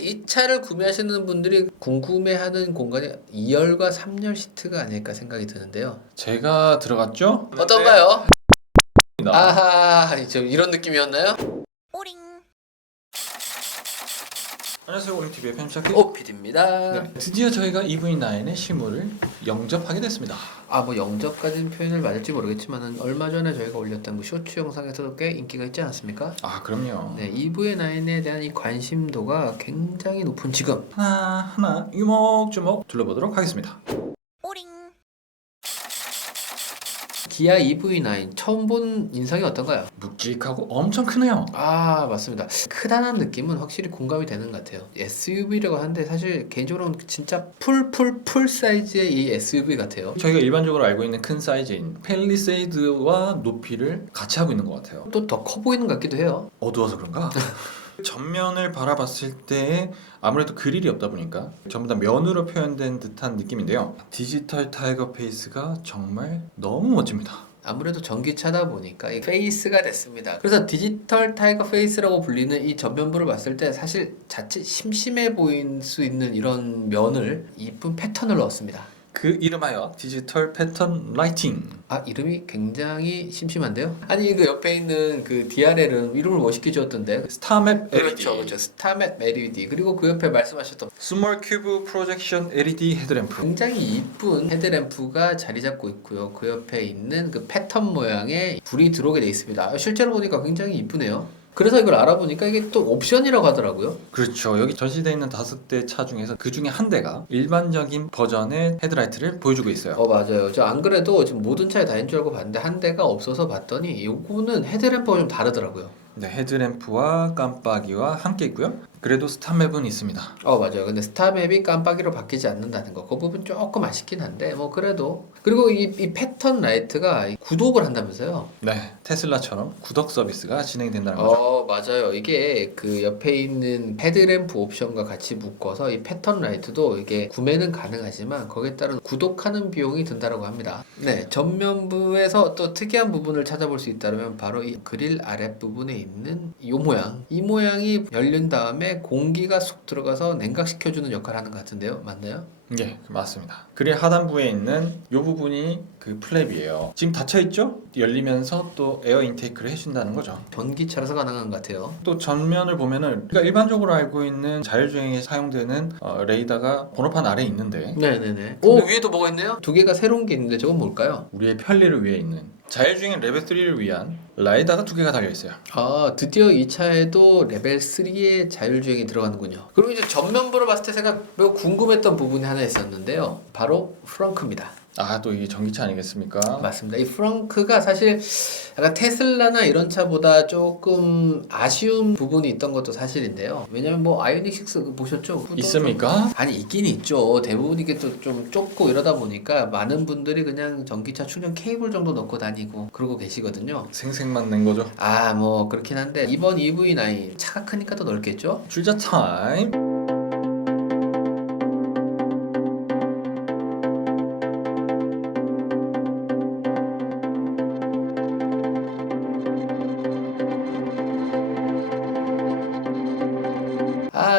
이 차를 구매하시는 분들이 궁금해하는 공간이 2열과 3열 시트가 아닐까 생각이 드는데요. 제가 들어갔죠? 어떤가요? 네. 아하, 좀 이런 느낌이었나요? 안녕하세요, 오림TV의 펜샤크 오피디입니다. 네, 드디어 저희가 EV9의 실물을 영접하게 됐습니다. 뭐 영접까지는 표현을 맞을지 모르겠지만 얼마 전에 저희가 올렸던 그 쇼츠 영상에서도 꽤 인기가 있지 않았습니까? 그럼요. 네, EV9에 대한 이 관심도가 굉장히 높은 지금 하나하나 유목주목 둘러보도록 하겠습니다. 기아 EV9 처음 본 인상이 어떤가요? 묵직하고 엄청 크네요. 맞습니다. 크다는 느낌은 확실히 공감이 되는 것 같아요. SUV라고 하는데 사실 개인적으로는 진짜 풀 사이즈의 이 SUV 같아요. 저희가 일반적으로 알고 있는 큰 사이즈인 팰리세이드와 높이를 같이 하고 있는 것 같아요. 또 더 커 보이는 것 같기도 해요. 어두워서 그런가? 전면을 바라봤을 때 아무래도 그릴이 없다 보니까 전부 다 면으로 표현된 듯한 느낌인데요. 디지털 타이거 페이스가 정말 너무 멋집니다. 아무래도 전기차다 보니까 이 페이스가 됐습니다. 그래서 디지털 타이거 페이스라고 불리는 이 전면부를 봤을 때 사실 자칫 심심해 보일 수 있는 이런 면을 이쁜 패턴을 넣었습니다. 그 이름하여 디지털 패턴 라이팅. 이름이 굉장히 심심한데요? 아니 그 옆에 있는 그 DRL은 이름을 멋있게 지었던데. 스타맵 LED. 그렇죠. 스타맵 LED. 그리고 그 옆에 말씀하셨던 스몰 큐브 프로젝션 LED 헤드램프. 굉장히 이쁜 헤드램프가 자리 잡고 있고요. 그 옆에 있는 그 패턴 모양의 불이 들어오게 돼 있습니다. 실제로 보니까 굉장히 이쁘네요. 그래서 이걸 알아보니까 이게 또 옵션이라고 하더라고요. 그렇죠. 여기 전시되어 있는 5대 차 중에서 그 중에 한 대가 일반적인 버전의 헤드라이트를 보여주고 있어요. 맞아요. 저 안 그래도 지금 모든 차에 다인 줄 알고 봤는데 한 대가 없어서 봤더니 요거는 헤드램프가 좀 다르더라고요. 네, 헤드램프와 깜빡이와 함께 있고요. 그래도 스타맵은 있습니다. 맞아요. 근데 스타맵이 깜빡이로 바뀌지 않는다는 거, 그 부분 조금 아쉽긴 한데 뭐 그래도. 그리고 이 패턴 라이트가 구독을 한다면서요? 네, 테슬라처럼 구독 서비스가 진행이 된다는 거죠. 맞아요. 이게 그 옆에 있는 헤드램프 옵션과 같이 묶어서 이 패턴 라이트도 이게 구매는 가능하지만 거기에 따른 구독하는 비용이 든다라고 합니다. 네, 전면부에서 또 특이한 부분을 찾아볼 수 있다면 바로 이 그릴 아랫부분에 있는 이 모양. 이 모양이 열린 다음에 공기가 쏙 들어가서 냉각시켜주는 역할을 하는 것 같은데요. 맞나요? 네, 맞습니다. 그릴 하단부에 있는 이 부분이 그 플랩이에요. 지금 닫혀있죠? 열리면서 또 에어 인테이크를 해준다는 거죠. 전기차라서 가능한 것 같아요. 또 전면을 보면은 우리가 일반적으로 알고 있는 자율주행에 사용되는 레이더가 번호판 아래에 있는데 네네네. 근데 위에도 뭐가 있네요? 두 개가 새로운 게 있는데 저건 뭘까요? 우리의 편리를 위해 있는 자율주행 레벨 3를 위한 라이다가 2개가 달려있어요. 드디어 이 차에도 레벨 3의 자율주행이 들어가는군요. 그리고 이제 전면부로 봤을 때 제가 매우 궁금했던 부분이 하나 있었는데요. 바로 프렁크입니다. 또 이게 전기차 아니겠습니까? 맞습니다. 이 프렁크가 사실 약간 테슬라나 이런 차보다 조금 아쉬운 부분이 있던 것도 사실인데요. 왜냐면 뭐 아이오닉 6 보셨죠? 있습니까? 아니 있긴 있죠. 대부분 이게 또 좀 좁고 이러다 보니까 많은 분들이 그냥 전기차 충전 케이블 정도 넣고 다니고 그러고 계시거든요. 생색만 낸 거죠. 뭐 그렇긴 한데 이번 EV9 차가 크니까 더 넓겠죠? 출자 타임.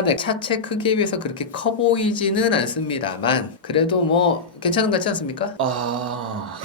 네. 차체 크기에 비해서 그렇게 커 보이지는 않습니다만 그래도 뭐 괜찮은 것 같지 않습니까?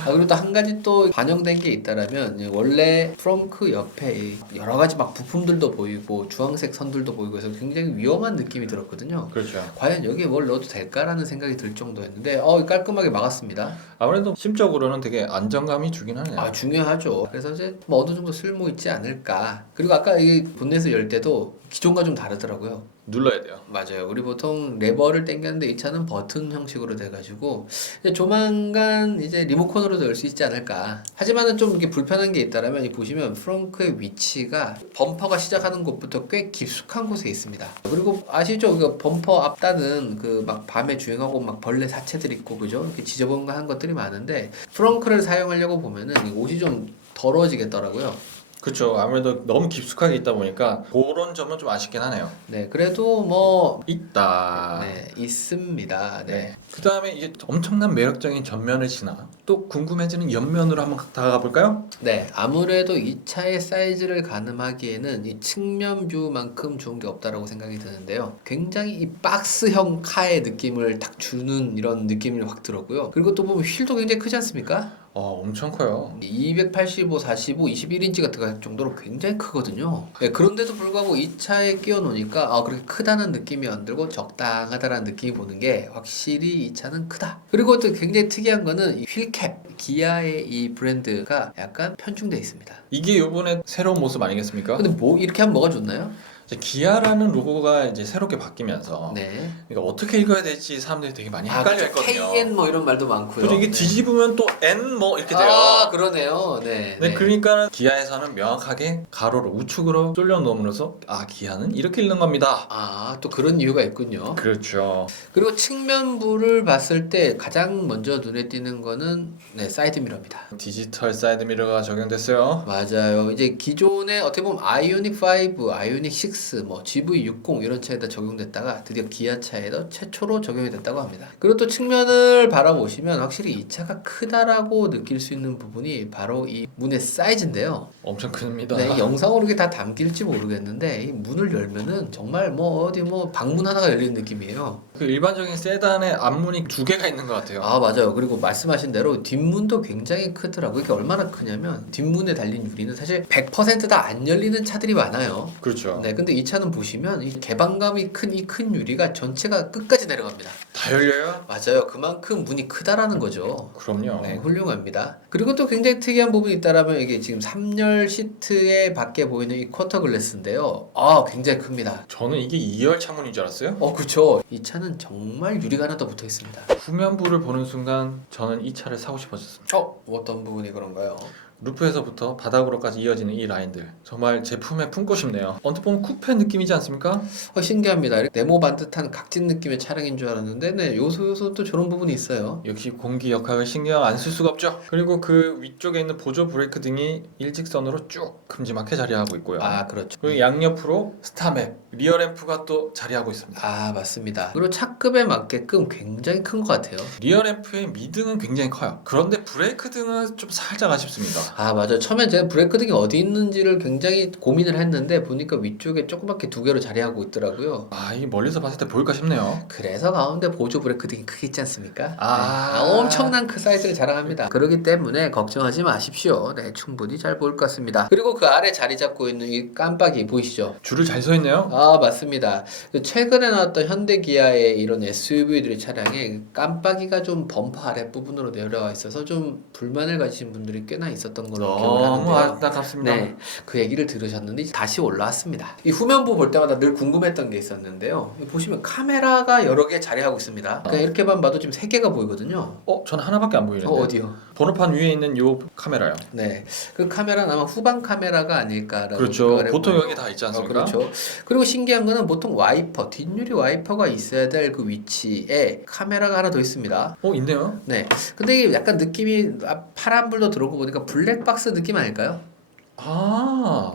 그리고 또 한 가지 또 반영된 게 있다라면 원래 트렁크 옆에 여러 가지 막 부품들도 보이고 주황색 선들도 보이고 해서 굉장히 위험한 느낌이 들었거든요. 그렇죠. 과연 여기에 뭘 넣어도 될까라는 생각이 들 정도였는데 깔끔하게 막았습니다. 아무래도 심적으로는 되게 안정감이 주긴 하네요. 중요하죠. 그래서 이제 뭐 어느 정도 쓸모 있지 않을까. 그리고 아까 이 본넷을 열 때도 기존과 좀 다르더라고요. 눌러야 돼요. 맞아요. 우리 보통 레버를 당겼는데 이 차는 버튼 형식으로 돼가지고 이제 조만간 이제 리모컨으로도 열 수 있지 않을까. 하지만은 좀 이렇게 불편한 게 있다라면 이 보시면 프렁크의 위치가 범퍼가 시작하는 곳부터 꽤 깊숙한 곳에 있습니다. 그리고 아시죠? 그 범퍼 앞단은 그 막 밤에 주행하고 막 벌레 사체들 있고 그죠? 이렇게 지저분한 것들이 많은데 프렁크를 사용하려고 보면은 이 옷이 좀 더러워지겠더라고요. 그렇죠. 아무래도 너무 깊숙하게 있다 보니까 그런 점은 좀 아쉽긴 하네요. 네, 그래도 뭐 있다. 네, 있습니다. 네. 네. 그 다음에 이제 엄청난 매력적인 전면을 지나 또 궁금해지는 옆면으로 한번 다가가 볼까요? 네, 아무래도 이 차의 사이즈를 가늠하기에는 이 측면 뷰만큼 좋은 게 없다라고 생각이 드는데요. 굉장히 이 박스형 카의 느낌을 딱 주는 이런 느낌이 확 들었고요. 그리고 또 보면 휠도 굉장히 크지 않습니까? 엄청 커요. 285, 45, 21인치가 들어갈 정도로 굉장히 크거든요. 네, 그런데도 불구하고 이 차에 끼워 놓으니까 그렇게 크다는 느낌이 안 들고 적당하다라는 느낌이 보는 게 확실히 이 차는 크다. 그리고 또 굉장히 특이한 거는 이 휠캡, 기아의 이 브랜드가 약간 편중돼 있습니다. 이게 요번에 새로운 모습 아니겠습니까? 근데 뭐 이렇게 하면 뭐가 좋나요? 이제 기아라는 로고가 이제 새롭게 바뀌면서 네. 그러니까 어떻게 읽어야 될지 사람들이 되게 많이 헷갈려 그쵸. 했거든요. KN 뭐 이런 말도 많고요. 그리고 이게 네. 뒤집으면 또 N 뭐 이렇게 돼요. 그러네요. 네. 네, 그러니까 기아에서는 명확하게 가로로 우측으로 뚫려 놓음으로써 기아는 이렇게 읽는 겁니다. 또 그런 이유가 있군요. 그렇죠. 그리고 측면부를 봤을 때 가장 먼저 눈에 띄는 거는 사이드 미러입니다. 디지털 사이드 미러가 적용됐어요. 맞아요. 이제 기존에 어떻게 보면 아이오닉 5, 아이오닉 6, 뭐 GV60 이런 차에다 적용됐다가 드디어 기아차에도 최초로 적용이 됐다고 합니다. 그리고 또 측면을 바라보시면 확실히 이 차가 크다라고 느낄 수 있는 부분이 바로 이 문의 사이즈인데요. 엄청 큽니다. 네, 이 영상으로 이게 다 담길지 모르겠는데 이 문을 열면은 정말 뭐 어디 뭐 방문 하나가 열리는 느낌이에요. 그 일반적인 세단에 앞문이 두 개가 있는 것 같아요. 맞아요. 그리고 말씀하신 대로 뒷문도 굉장히 크더라고요. 이게 얼마나 크냐면 뒷문에 달린 유리는 사실 100% 다 안 열리는 차들이 많아요. 그렇죠. 네, 근데 이 차는 보시면 이 개방감이 큰 이 큰 유리가 전체가 끝까지 내려갑니다. 다 열려요? 맞아요. 그만큼 문이 크다라는 거죠. 그럼요. 네, 훌륭합니다. 그리고 또 굉장히 특이한 부분이 있다라면 이게 지금 3열 시트에 밖에 보이는 이 쿼터 글래스인데요. 굉장히 큽니다. 저는 이게 2열 창문인 줄 알았어요. 그쵸. 이 차는 정말 유리가 하나 더 붙어 있습니다. 후면부를 보는 순간 저는 이 차를 사고 싶어졌습니다. 어떤 부분이 그런가요? 루프에서부터 바닥으로까지 이어지는 이 라인들 정말 제품에 품고 싶네요. 언뜻 보면 쿠페 느낌이지 않습니까? 신기합니다. 네모 반듯한 각진 느낌의 차량인 줄 알았는데 요소 또 저런 부분이 있어요. 역시 공기 역학을 신경 안 쓸 수가 없죠. 그리고 그 위쪽에 있는 보조 브레이크 등이 일직선으로 쭉 큼지막하게 자리하고 있고요. 그렇죠. 그리고 양옆으로 스타맵, 리어램프가 또 자리하고 있습니다. 맞습니다. 그리고 차급에 맞게끔 굉장히 큰 것 같아요. 리어램프의 미등은 굉장히 커요. 그런데 브레이크 등은 좀 살짝 아쉽습니다. 맞아요. 처음엔 제가 브레이크 등이 어디 있는지를 굉장히 고민을 했는데 보니까 위쪽에 조그맣게 두 개로 자리하고 있더라고요. 이게 멀리서 봤을 때 보일까 싶네요. 그래서 가운데 보조 브레이크 등이 크게 있지 않습니까? 아. 엄청난 그 사이즈를 자랑합니다. 그렇기 때문에 걱정하지 마십시오. 충분히 잘 보일 것 같습니다. 그리고 그 아래 자리 잡고 있는 이 깜빡이 보이시죠? 줄을 잘 서 있네요. 맞습니다. 최근에 나왔던 현대 기아의 이런 SUV들의 차량에 깜빡이가 좀 범퍼 아랫부분으로 내려와 있어서 좀 불만을 가지신 분들이 꽤나 있었던 걸로 기억을 너무 하는데요. 안타깝습니다. 네, 그 얘기를 들으셨는데 다시 올라왔습니다. 이 후면부 볼 때마다 늘 궁금했던 게 있었는데요. 보시면 카메라가 여러 개 자리하고 있습니다. 그냥 이렇게만 봐도 지금 3개가 보이거든요. 저는 하나밖에 안 보이는데. 어디요? 번호판 위에 있는 요 카메라요. 네, 그 카메라는 아마 후방 카메라가 아닐까라고 그렇죠. 생각을 보통 해보고요. 여기 다 있지 않습니까? 그렇죠. 그리고 신기한 거는 보통 와이퍼, 뒷유리 와이퍼가 있어야 될 그 위치에 카메라가 하나 더 있습니다. 있네요. 네, 근데 이게 약간 느낌이 파란불도 들어오고 보니까 블랙박스 느낌 아닐까요?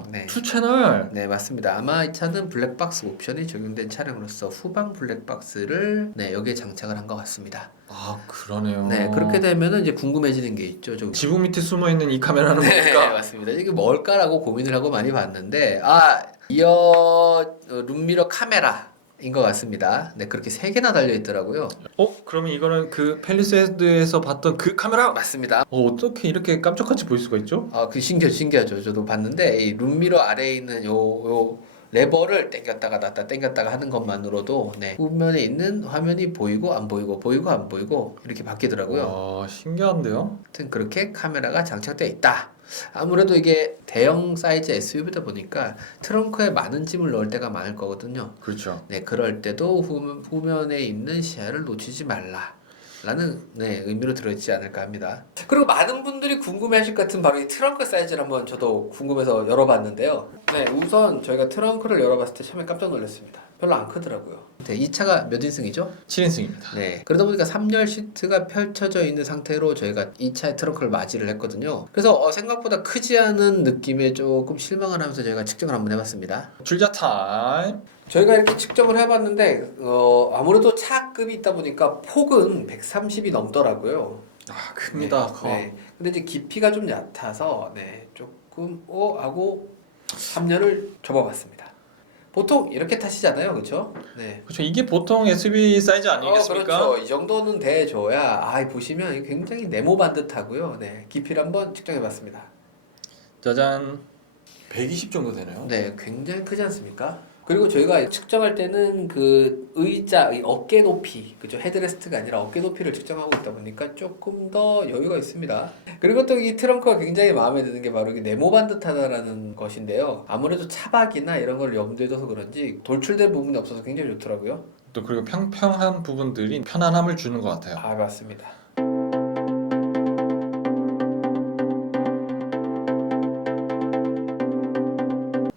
네. 투 채널. 네, 맞습니다. 아마 이 차는 블랙박스 옵션이 적용된 차량으로서 후방 블랙박스를 여기에 장착을 한 것 같습니다. 그러네요. 네, 그렇게 되면은 이제 궁금해지는 게 있죠. 지붕 밑에 숨어 있는 이 카메라는 네, 뭡니까? 맞습니다. 이게 뭘까라고 고민을 하고 많이 봤는데 이어 룸미러 카메라인 것 같습니다. 네, 그렇게 3개나 달려 있더라고요. 그러면 이거는 그 팰리세이드에서 봤던 그 카메라? 맞습니다. 어떻게 이렇게 깜짝같이 보일 수가 있죠? 그 신기하죠. 저도 봤는데 이 룸미러 아래에 있는 요 레버를 당겼다가 놨다 당겼다가 하는 것만으로도 후면에 있는 화면이 보이고 안 보이고 안 보이고 이렇게 바뀌더라고요. 신기한데요? 하여튼 그렇게 카메라가 장착되어 있다. 아무래도 이게 대형 사이즈 SUV다 보니까 트렁크에 많은 짐을 넣을 때가 많을 거거든요. 그렇죠. 그럴 때도 후면에 있는 시야를 놓치지 말라. 라는 네, 의미로 들어있지 않을까 합니다. 그리고 많은 분들이 궁금해하실 것 같은 바로 이 트렁크 사이즈를 한번 저도 궁금해서 열어봤는데요. 네, 우선 저희가 트렁크를 열어봤을 때 처음에 깜짝 놀랐습니다. 별로 안 크더라고요. 네, 이 차가 몇 인승이죠? 7인승입니다. 네. 그러다 보니까 3열 시트가 펼쳐져 있는 상태로 저희가 이 차의 트렁크를 맞이를 했거든요. 그래서 생각보다 크지 않은 느낌에 조금 실망을 하면서 저희가 측정을 한번 해봤습니다. 출자 타임. 저희가 이렇게 측정을 해봤는데 아무래도 차급이 있다 보니까 폭은 130이 넘더라고요. 아, 큽니다. 네, 네. 근데 이제 깊이가 좀 얕아서 네, 조금 하고 3년을 접어봤습니다. 보통 이렇게 타시잖아요, 그렇죠? 네. 그렇죠. 이게 보통 SUV 사이즈 아니겠습니까? 그렇죠. 이 정도는 돼줘야 보시면 굉장히 네모 반듯하고요. 네, 깊이를 한번 측정해봤습니다. 짜잔. 120 정도 되네요. 네, 굉장히 크지 않습니까? 그리고 저희가 측정할 때는 그 의자, 이 어깨 높이, 그죠? 헤드레스트가 아니라 어깨 높이를 측정하고 있다 보니까 조금 더 여유가 있습니다. 그리고 또 이 트렁크가 굉장히 마음에 드는 게 바로 이게 네모 반듯하다라는 것인데요. 아무래도 차박이나 이런 걸 염두에 둬서 그런지 돌출된 부분이 없어서 굉장히 좋더라고요. 또 그리고 평평한 부분들이 편안함을 주는 것 같아요. 맞습니다.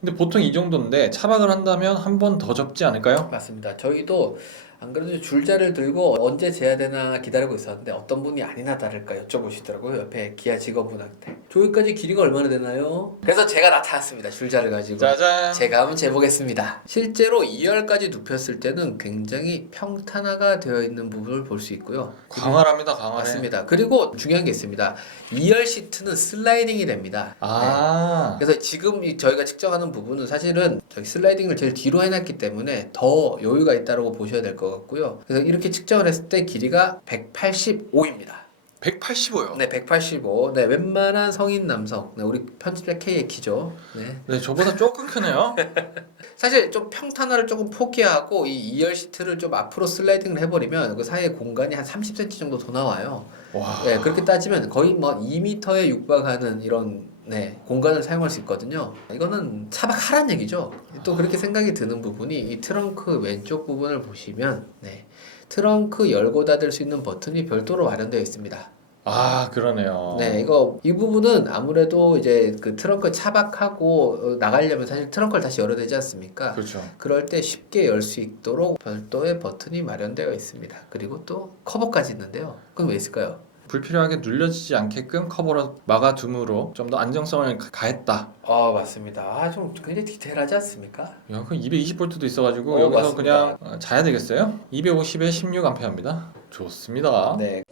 근데 보통 이 정도인데 차박을 한다면 한 번 더 접지 않을까요? 맞습니다. 저희도 안 그래도 줄자를 들고 언제 재야 되나 기다리고 있었는데 어떤 분이 아니나 다를까 여쭤보시더라고요. 옆에 기아 직원분한테. 저기까지 길이가 얼마나 되나요? 그래서 제가 나타났습니다. 줄자를 가지고. 짜잔. 제가 한번 재보겠습니다. 실제로 2열까지 눕혔을 때는 굉장히 평탄화가 되어 있는 부분을 볼 수 있고요. 광활합니다. 광활해. 맞습니다. 그리고 중요한 게 있습니다. 2열 시트는 슬라이딩이 됩니다. 아. 그래서 지금 저희가 측정하는 부분은 사실은 저기 슬라이딩을 제일 뒤로 해놨기 때문에 더 여유가 있다고 보셔야 될 것 같고요. 그래서 이렇게 측정을 했을 때 길이가 185입니다. 185요. 네, 185. 네, 웬만한 성인 남성. 네, 우리 편집자 K의 키죠. 네. 네, 저보다 조금 크네요. 사실 좀 평탄화를 조금 포기하고 이 2열 시트를 좀 앞으로 슬라이딩을 해버리면 그 사이에 공간이 한 30cm 정도 더 나와요. 와. 네, 그렇게 따지면 거의 뭐 2m에 육박하는 이런 공간을 사용할 수 있거든요. 이거는 차박하란 얘기죠. 또 그렇게 생각이 드는 부분이 이 트렁크 왼쪽 부분을 보시면 트렁크 열고 닫을 수 있는 버튼이 별도로 마련되어 있습니다. 아, 그러네요. 네, 이 부분은 아무래도 이제 그 트렁크 차박하고 나가려면 사실 트렁크를 다시 열어야 되지 않습니까? 그렇죠. 그럴 때 쉽게 열 수 있도록 별도의 버튼이 마련되어 있습니다. 그리고 또 커버까지 있는데요. 그건 왜 있을까요? 불필요하게 눌려지지 않게끔 커버로 막아둠으로 좀 더 안정성을 가했다. 맞습니다. 좀 굉장히 디테일하지 않습니까? 야, 그 220V도 있어가지고 어, 여기서 맞습니다. 그냥 자야 되겠어요? 250에 16A입니다. 좋습니다. 네.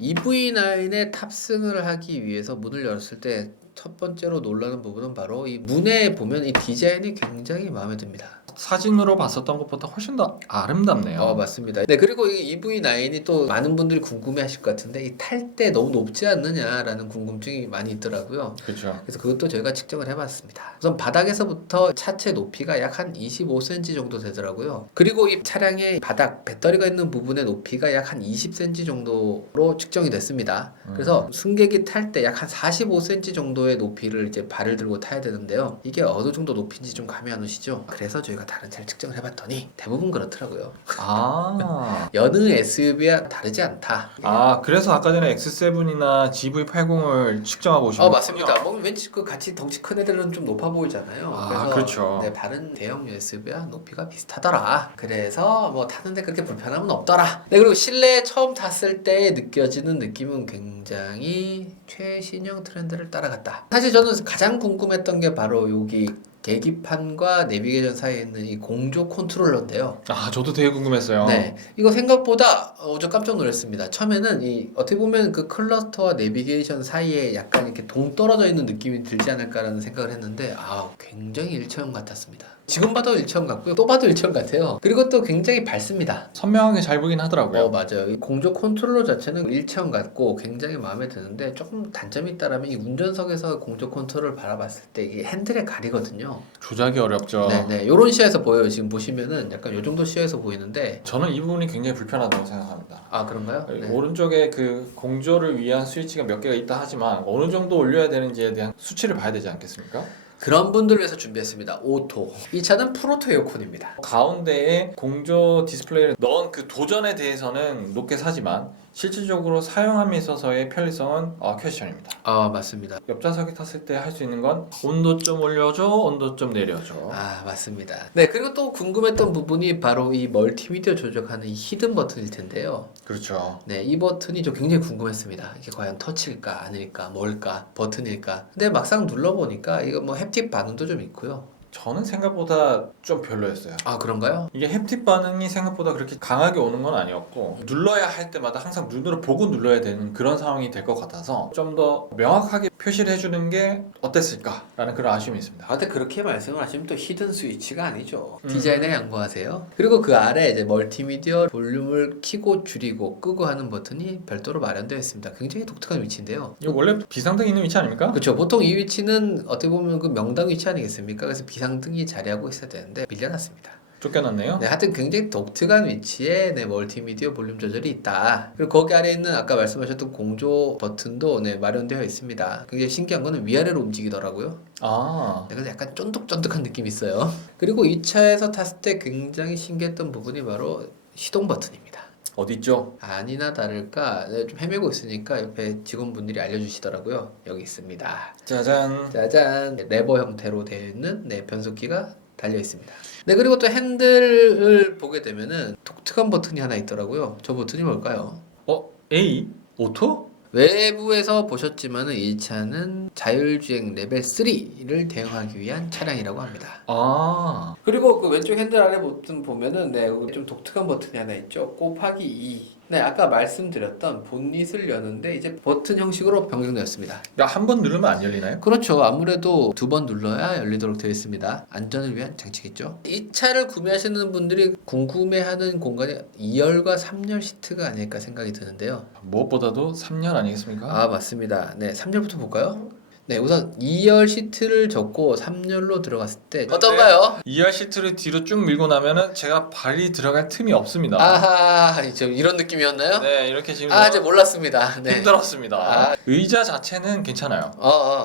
EV9에 탑승을 하기 위해서 문을 열었을 때 첫 번째로 놀라는 부분은 바로 이 문에 보면 이 디자인이 굉장히 마음에 듭니다. 사진으로 봤었던 것보다 훨씬 더 아름답네요. 맞습니다. 네, 그리고 이 EV9이 또 많은 분들이 궁금해 하실 것 같은데 이 탈 때 너무 높지 않느냐라는 궁금증이 많이 있더라고요. 그렇죠. 그래서 그것도 저희가 측정을 해봤습니다. 우선 바닥에서부터 차체 높이가 약 한 25cm 정도 되더라고요. 그리고 이 차량의 바닥, 배터리가 있는 부분의 높이가 약 한 20cm 정도로 측정이 됐습니다. 그래서 승객이 탈 때 약 한 45cm 정도의 높이를 이제 발을 들고 타야 되는데요. 이게 어느 정도 높이인지 좀 감이 안 오시죠? 그래서 저희가 다른 차를 측정을 해봤더니 대부분 그렇더라고요. 아. 여느 SUV와 다르지 않다. 아, 그래서 아까 전에 X7이나 GV80을 측정하고 오신 거군요. 맞습니다. 뭐 왠지 그 같이 덩치 큰 애들은 좀 높아 보이잖아요. 그래서 그렇죠. 네, 다른 대형 SUV와 높이가 비슷하더라. 그래서 뭐 타는데 그렇게 불편함은 없더라. 네, 그리고 실내에 처음 탔을 때 느껴지는 느낌은 굉장히 최신형 트렌드를 따라갔다. 사실 저는 가장 궁금했던 게 바로 여기 계기판과 내비게이션 사이에 있는 이 공조 컨트롤러인데요. 아, 저도 되게 궁금했어요. 네, 이거 생각보다 저 깜짝 놀랐습니다. 처음에는 어떻게 보면 그 클러스터와 내비게이션 사이에 약간 이렇게 동떨어져 있는 느낌이 들지 않을까라는 생각을 했는데 굉장히 일체형 같았습니다. 지금 봐도 일체형 같고요. 또 봐도 일체형 같아요. 그리고 또 굉장히 밝습니다. 선명하게 잘 보긴 하더라고요. 맞아요. 이 공조 컨트롤러 자체는 일체형 같고 굉장히 마음에 드는데 조금 단점이 있다라면 이 운전석에서 공조 컨트롤을 바라봤을 때 이게 핸들에 가리거든요. 조작이 어렵죠. 네네. 요런 시야에서 보여요. 지금 보시면은 약간 요 정도 시야에서 보이는데 저는 이 부분이 굉장히 불편하다고 생각합니다. 그런가요? 네. 오른쪽에 그 공조를 위한 스위치가 몇 개가 있다 하지만 어느 정도 올려야 되는지에 대한 수치를 봐야 되지 않겠습니까? 그런 분들을 위해서 준비했습니다. 오토. 이 차는 프로토 에어컨입니다. 가운데에 공조 디스플레이를 넣은 그 도전에 대해서는 높게 사지만 실질적으로 사용함에 있어서의 편리성은 퀘스천입니다. 아 맞습니다. 옆좌석에 탔을 때 할 수 있는 건 온도 좀 올려줘, 온도 좀 내려줘. 아 맞습니다. 네 그리고 또 궁금했던 부분이 바로 이 멀티미디어 조작하는 이 히든 버튼일 텐데요. 그렇죠. 네, 이 버튼이 좀 굉장히 궁금했습니다. 이게 과연 터치일까, 아닐까, 뭘까, 버튼일까. 근데 막상 눌러보니까 이거 뭐 햅틱 반응도 좀 있고요. 저는 생각보다 좀 별로였어요. 아, 그런가요? 이게 햅틱 반응이 생각보다 그렇게 강하게 오는 건 아니었고 눌러야 할 때마다 항상 눈으로 보고 눌러야 되는 그런 상황이 될 것 같아서 좀 더 명확하게 표시를 해주는 게 어땠을까라는 그런 아쉬움이 있습니다. 아, 근데 그렇게 말씀을 하시면 또 히든 스위치가 아니죠. 디자인에 양보하세요. 그리고 그 아래 이제 멀티미디어 볼륨을 켜고 줄이고 끄고 하는 버튼이 별도로 마련되어 있습니다. 굉장히 독특한 위치인데요. 이거 원래 비상등 있는 위치 아닙니까? 그렇죠. 보통 이 위치는 어떻게 보면 그 명당 위치 아니겠습니까? 그래서 비상등이 자리하고 있어야 되는데 밀려났습니다. 쫓겨났네요. 네, 하여튼 굉장히 독특한 위치에 네, 멀티미디어 볼륨 조절이 있다. 그리고 거기 아래 있는 아까 말씀하셨던 공조 버튼도 네, 마련되어 있습니다. 굉장히 신기한 거는 위아래로 움직이더라고요. 아, 네, 그래서 약간 쫀득쫀득한 느낌이 있어요. 그리고 이 차에서 탔을 때 굉장히 신기했던 부분이 바로 시동 버튼입니다. 어디 있죠? 아니나 다를까 네, 좀 헤매고 있으니까 옆에 직원분들이 알려주시더라고요. 여기 있습니다. 짜잔. 짜잔, 레버 형태로 되어 있는 네, 변속기가 달려 있습니다. 네, 그리고 또 핸들을 보게 되면은 독특한 버튼이 하나 있더라고요. 저 버튼이 뭘까요? A? 오토? 외부에서 보셨지만은 이 차는 자율주행 레벨 3를 대응하기 위한 차량이라고 합니다. 아, 그리고 그 왼쪽 핸들 아래 버튼 보면은 네, 좀 독특한 버튼이 하나 있죠. 곱하기 2. 네, 아까 말씀드렸던 본닛을 여는데 이제 버튼 형식으로 변경되었습니다. 한 번 누르면 안 열리나요? 그렇죠. 아무래도 두 번 눌러야 열리도록 되어 있습니다. 안전을 위한 장치겠죠. 이 차를 구매하시는 분들이 궁금해하는 공간이 2열과 3열 시트가 아닐까 생각이 드는데요. 무엇보다도 3년 아니겠습니까? 아 맞습니다. 네, 3열부터 볼까요? 네, 우선 2열 시트를 접고 3열로 들어갔을 때 어떤가요? 2열 시트를 뒤로 쭉 밀고 나면은 제가 발이 들어갈 틈이 없습니다. 아하, 좀 이런 느낌이었나요? 네, 이렇게 지금 아, 이제 몰랐습니다. 네. 힘들었습니다. 아. 의자 자체는 괜찮아요.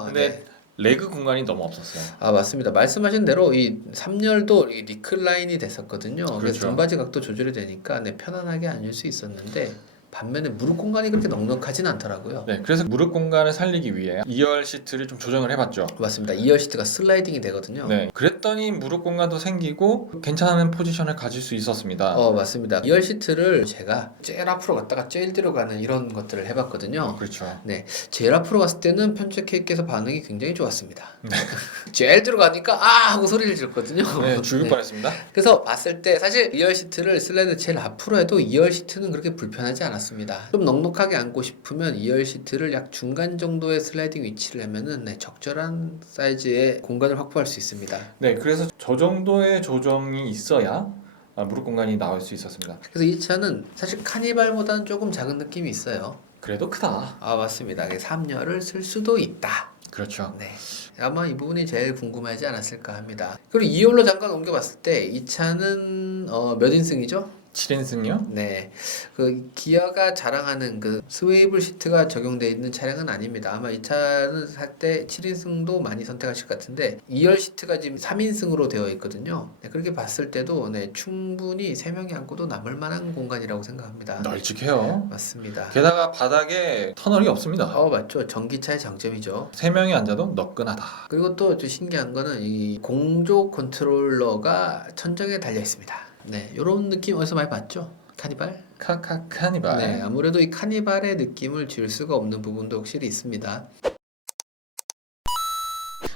근데 네. 레그 공간이 너무 없었어요. 아 맞습니다. 말씀하신 대로 이 3열도 이 리클라인이 됐었거든요. 그래서 그렇죠. 등받이 각도 조절이 되니까 네, 편안하게 앉을 수 있었는데 반면에 무릎 공간이 그렇게 넉넉하진 않더라고요. 네, 그래서 무릎 공간을 살리기 위해 2열 시트를 좀 조정을 해봤죠. 맞습니다. 2열 시트가 슬라이딩이 되거든요. 네, 그랬더니 무릎 공간도 생기고 괜찮은 포지션을 가질 수 있었습니다. 맞습니다. 2열 시트를 제가 제일 앞으로 갔다가 제일 뒤로 가는 이런 것들을 해봤거든요. 그렇죠. 네, 제일 앞으로 갔을 때는 편집객께서 반응이 굉장히 좋았습니다. 네. 제일 뒤로 가니까 아 하고 소리를 질거든요. 네, 죽을 뻔했습니다. 그래서 봤을 때 사실 2열 시트를 슬라이드 제일 앞으로 해도 2열 시트는 그렇게 불편하지 않았습니다. 좀 넉넉하게 앉고 싶으면 2열 시트를 약 중간 정도의 슬라이딩 위치를 하면은 네, 적절한 사이즈의 공간을 확보할 수 있습니다. 네, 그래서 저 정도의 조정이 있어야 무릎 공간이 나올 수 있었습니다. 그래서 이 차는 사실 카니발보다는 조금 작은 느낌이 있어요. 그래도 크다. 아 맞습니다. 3열을 쓸 수도 있다. 그렇죠. 네. 아마 이 부분이 제일 궁금하지 않았을까 합니다. 그리고 2열로 잠깐 옮겨봤을 때 이 차는 몇 인승이죠? 7인승요? 네, 그 기아가 자랑하는 그 스웨이블 시트가 적용되어 있는 차량은 아닙니다. 아마 이 차는 살 때 7인승도 많이 선택하실 것 같은데 2열 시트가 지금 3인승으로 되어 있거든요. 네, 그렇게 봤을 때도 네, 충분히 3명이 앉고도 남을 만한 공간이라고 생각합니다. 널찍해요. 맞습니다. 게다가 바닥에 터널이 없습니다. 맞죠. 전기차의 장점이죠. 3명이 앉아도 너끈하다. 그리고 또 신기한 거는 이 공조 컨트롤러가 천정에 달려 있습니다. 네, 이런 느낌 어디서 많이 봤죠? 카니발? 카니발. 네, 아무래도 이 카니발의 느낌을 줄 수가 없는 부분도 확실히 있습니다.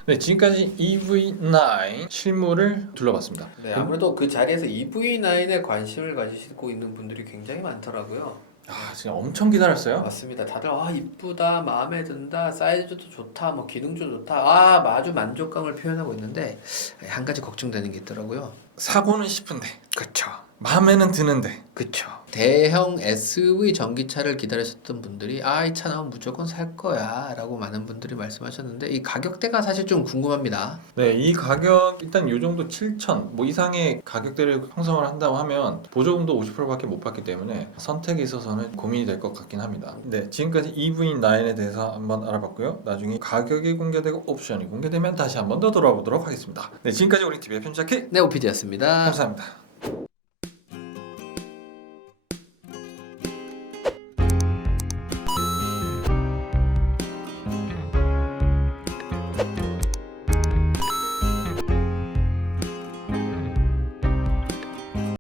네, 지금까지 EV9 실물을 둘러봤습니다. 네, 아무래도 그 자리에서 EV9에 관심을 가지시고 있는 분들이 굉장히 많더라고요. 지금 엄청 기다렸어요. 맞습니다. 다들 이쁘다, 마음에 든다, 사이즈도 좋다, 뭐 기능도 좋다, 아주 만족감을 표현하고 있는데 한 가지 걱정되는 게 있더라고요. 사고는 싶은데 그렇죠. 마음에는 드는데 그쵸. 대형 SUV 전기차를 기다리셨던 분들이 이 차 나오면 무조건 살 거야 라고 많은 분들이 말씀하셨는데 이 가격대가 사실 좀 궁금합니다. 네, 이 가격 일단 요 정도 7천 뭐 이상의 가격대를 형성을 한다고 하면 보조금도 50%밖에 못 받기 때문에 선택에 있어서는 고민이 될 것 같긴 합니다. 네, 지금까지 EV9에 대해서 한번 알아봤고요. 나중에 가격이 공개되고 옵션이 공개되면 다시 한번 더 돌아보도록 하겠습니다. 네, 지금까지 우리 TV의 편집자 K 네, 오피디였습니다. 감사합니다.